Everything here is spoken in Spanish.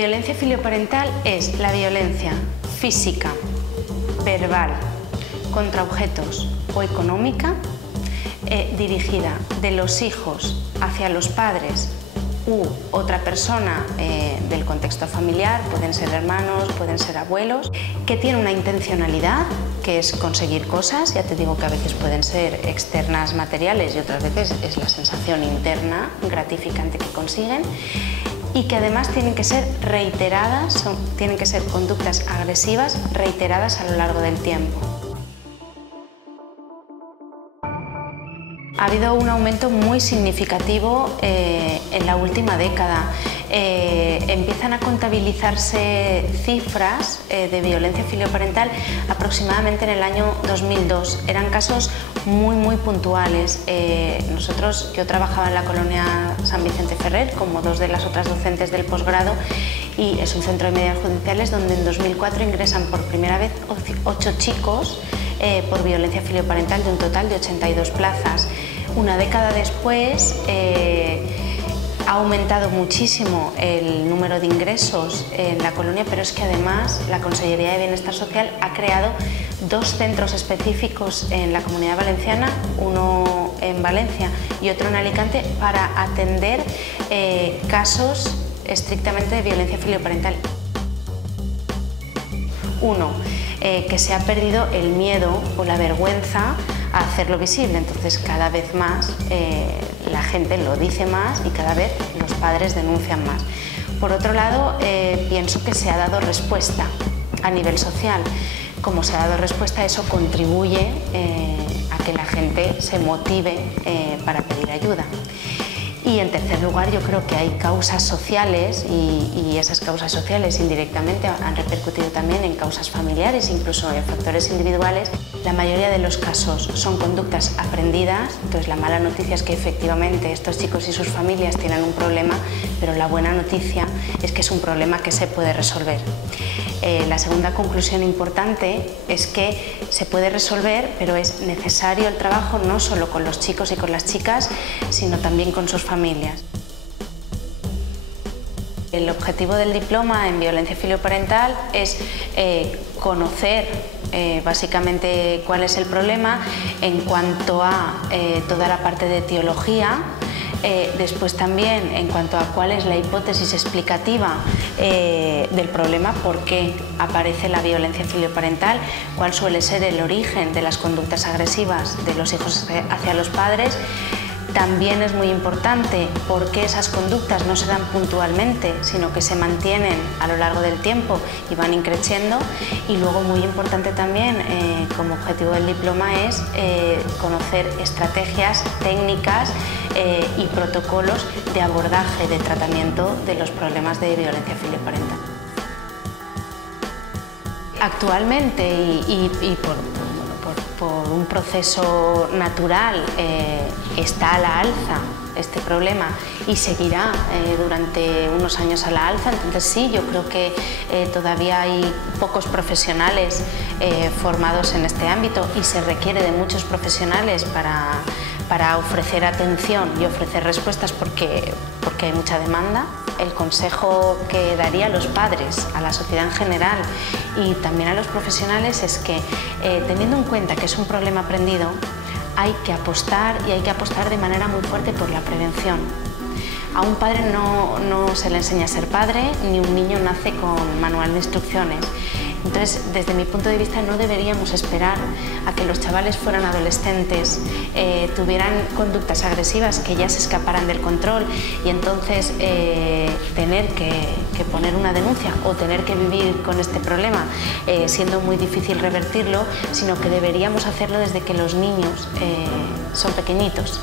violencia filioparental es la violencia física, verbal, contra objetos o económica dirigida de los hijos hacia los padres u otra persona del contexto familiar, pueden ser hermanos, pueden ser abuelos, que tiene una intencionalidad, que es conseguir cosas. Ya te digo que a veces pueden ser externas materiales y otras veces es la sensación interna gratificante que consiguen, y que además tienen que ser reiteradas, tienen que ser conductas agresivas reiteradas a lo largo del tiempo. Ha habido un aumento muy significativo en la última década. Empiezan a contabilizarse cifras de violencia filioparental aproximadamente en el año 2002. Eran casos muy puntuales. Yo trabajaba en la colonia San Vicente Ferrer, como dos de las otras docentes del posgrado, y es un centro de medidas judiciales donde en 2004 ingresan por primera vez 8 chicos por violencia filioparental, de un total de 82 plazas. Una década después ha aumentado muchísimo el número de ingresos en la colonia, pero es que además la Consellería de Bienestar Social ha creado 2 centros específicos en la Comunidad Valenciana, uno en Valencia y otro en Alicante, para atender casos estrictamente de violencia filioparental. Uno, que se ha perdido el miedo o la vergüenza a hacerlo visible, entonces cada vez más la gente lo dice más y cada vez los padres denuncian más. Por otro lado, pienso que se ha dado respuesta a nivel social. Como se ha dado respuesta, eso contribuye a que la gente se motive para pedir ayuda. Y en tercer lugar, yo creo que hay causas sociales y esas causas sociales indirectamente han repercutido también en causas familiares, incluso en factores individuales. La mayoría de los casos son conductas aprendidas, entonces la mala noticia es que efectivamente estos chicos y sus familias tienen un problema, pero la buena noticia es que es un problema que se puede resolver. La segunda conclusión importante es que se puede resolver, pero es necesario el trabajo no solo con los chicos y con las chicas, sino también con sus familias. El objetivo del diploma en violencia filioparental es conocer básicamente cuál es el problema en cuanto a toda la parte de etiología. Después también en cuanto a cuál es la hipótesis explicativa del problema, por qué aparece la violencia filioparental, cuál suele ser el origen de las conductas agresivas de los hijos hacia los padres. También es muy importante por qué esas conductas no se dan puntualmente, sino que se mantienen a lo largo del tiempo y van increciendo. Y luego, muy importante también, como objetivo del diploma, es conocer estrategias, técnicas y protocolos de abordaje, de tratamiento de los problemas de violencia filioparental. Actualmente, y por un proceso natural, está a la alza este problema y seguirá durante unos años a la alza. Entonces sí, yo creo que todavía hay pocos profesionales formados en este ámbito y se requiere de muchos profesionales para ofrecer atención y ofrecer respuestas porque hay mucha demanda. El consejo que daría a los padres, a la sociedad en general y también a los profesionales es que, teniendo en cuenta que es un problema aprendido, hay que apostar de manera muy fuerte por la prevención. A un padre no se le enseña a ser padre, ni un niño nace con manual de instrucciones. Entonces, desde mi punto de vista, no deberíamos esperar a que los chavales fueran adolescentes, tuvieran conductas agresivas que ya se escaparan del control y entonces tener que poner una denuncia o tener que vivir con este problema, siendo muy difícil revertirlo, sino que deberíamos hacerlo desde que los niños son pequeñitos.